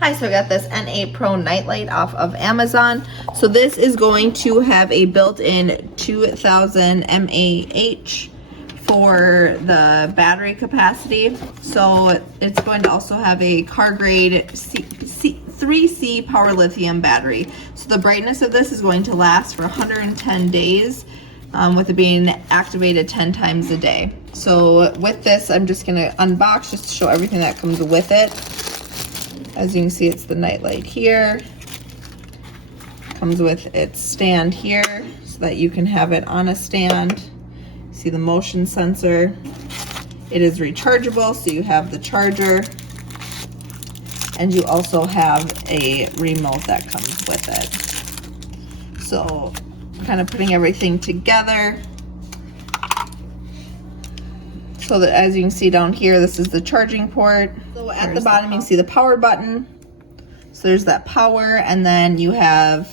Hi, so I got this N8 Pro nightlight off of Amazon. So this is going to have a built-in 2000 mAh for the battery capacity. So it's going to also have a car grade 3C power lithium battery. So the brightness of this is going to last for 110 days. With it being activated 10 times a day. So with this, I'm just gonna unbox just to show everything that comes with it. As you can see, it's the nightlight here. Comes with its stand here so that you can have it on a stand. See the motion sensor. It is rechargeable, so you have the charger. And you also have a remote that comes with it. So kind of putting everything together so that, as you can see down here, this is the charging port. So at the bottom you can see the power button. So there's that power, and then you have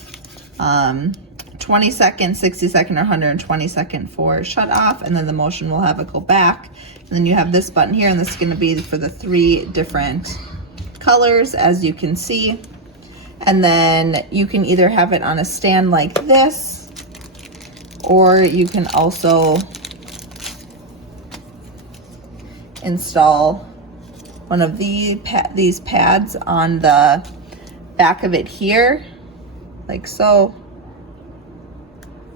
20 seconds, 60 second, or 120 second for shut off, and then the motion will have it go back. And then you have this button here, and this is going to be for the 3 different colors, as you can see. And then you can either have it on a stand like this, or you can also install one of these pads on the back of it here, like so.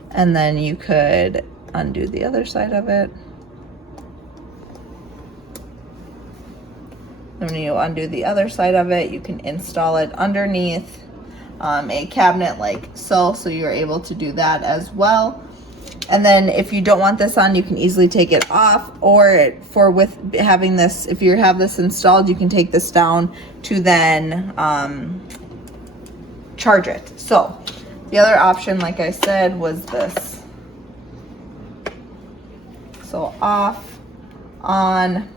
And then you could undo the other side of it. When you undo the other side of it, you can install it underneath a cabinet like so, so you're able to do that as well. And then if you don't want this on, you can easily take it off, or with having this, if you have this installed, you can take this down to then charge it. So the other option, like I said, was this. So off, on,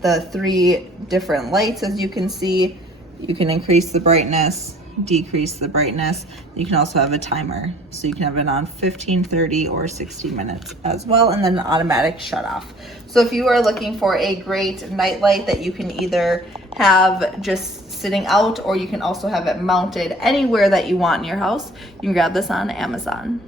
the 3 different lights, as you can see. You can increase the brightness, decrease the brightness. You can also have a timer, so you can have it on 15, 30, or 60 minutes as well, and then an automatic shut off. So if you are looking for a great nightlight that you can either have just sitting out, or you can also have it mounted anywhere that you want in your house, you can grab this on Amazon.